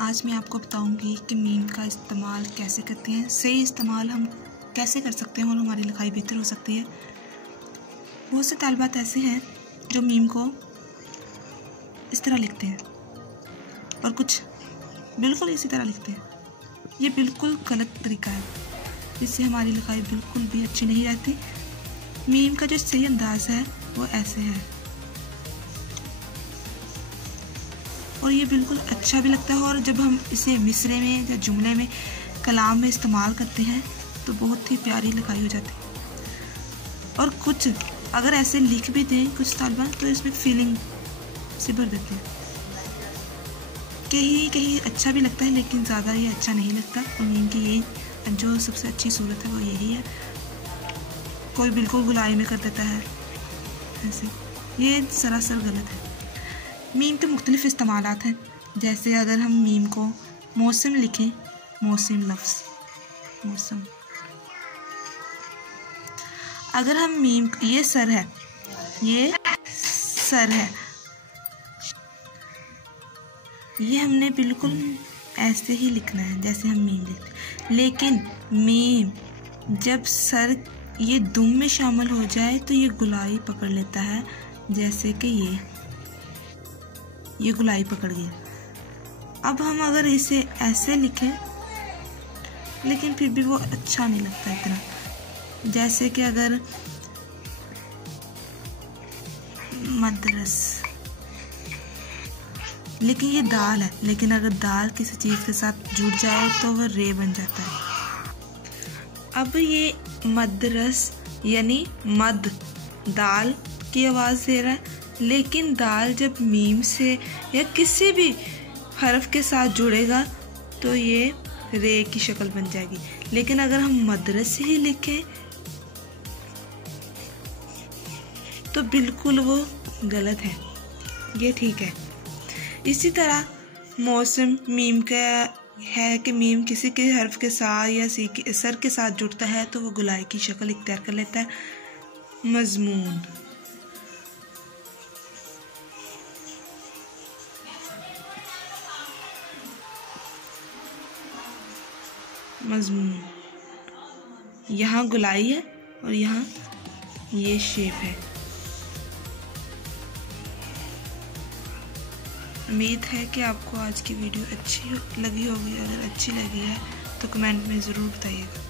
आज मैं आपको बताऊंगी कि मीम का इस्तेमाल कैसे करते हैं, सही इस्तेमाल हम कैसे कर सकते हैं और हमारी लिखाई बेहतर हो सकती है। बहुत से तालिबात ऐसे हैं जो मीम को इस तरह लिखते हैं और कुछ बिल्कुल इसी तरह लिखते हैं। ये बिल्कुल गलत तरीका है, इससे हमारी लिखाई बिल्कुल भी अच्छी नहीं रहती। मीम का जो सही अंदाज है वो ऐसे है और ये बिल्कुल अच्छा भी लगता है, और जब हम इसे मिसरे में या जुमले में कलाम में इस्तेमाल करते हैं तो बहुत ही प्यारी लिखाई हो जाती है। और कुछ अगर ऐसे लिख भी दें कुछ तालिबान तो इसमें फीलिंग से भर देते हैं। कहीं कहीं अच्छा भी लगता है लेकिन ज़्यादा ये अच्छा नहीं लगता। और मीम की ये जो सबसे अच्छी सूरत है वो यही है। कोई बिल्कुल गुलाई में कर देता है ऐसे, ये सरासर गलत है। मीम के मुख्तलिफ इस्तेमालात हैं, जैसे अगर हम मीम को मौसम लिखें, मौसम लफ्ज़ मौसम। अगर हम मीम ये सर है, ये सर है, ये हमने बिल्कुल ऐसे ही लिखना है जैसे हम मीम लिखते हैं। लेकिन मीम जब सर ये दुम में शामिल हो जाए तो ये गुलाई पकड़ लेता है, जैसे कि ये गुलाई पकड़ गया। अब हम अगर इसे ऐसे लिखें लेकिन फिर भी वो अच्छा नहीं लगता इतना, जैसे कि अगर मदरस, लेकिन ये दाल है, लेकिन अगर दाल किसी चीज़ के साथ जुड़ जाए तो वह रे बन जाता है। अब ये मदरस यानी मद दाल की आवाज़ दे रहा है, लेकिन दाल जब मीम से या किसी भी हर्फ के साथ जुड़ेगा तो ये रे की शक्ल बन जाएगी। लेकिन अगर हम मदरस से ही लिखें तो बिल्कुल वो गलत है, ये ठीक है। इसी तरह मौसम मीम का है कि मीम किसी के हर्फ के साथ या सर के साथ जुड़ता है तो वो गुलाई की शक्ल इख्तियार कर लेता है। मजमून, मजमून यहाँ गुलाई है और यहाँ ये शेप है। उम्मीद है कि आपको आज की वीडियो अच्छी लगी होगी। अगर अच्छी लगी है तो कमेंट में ज़रूर बताइएगा।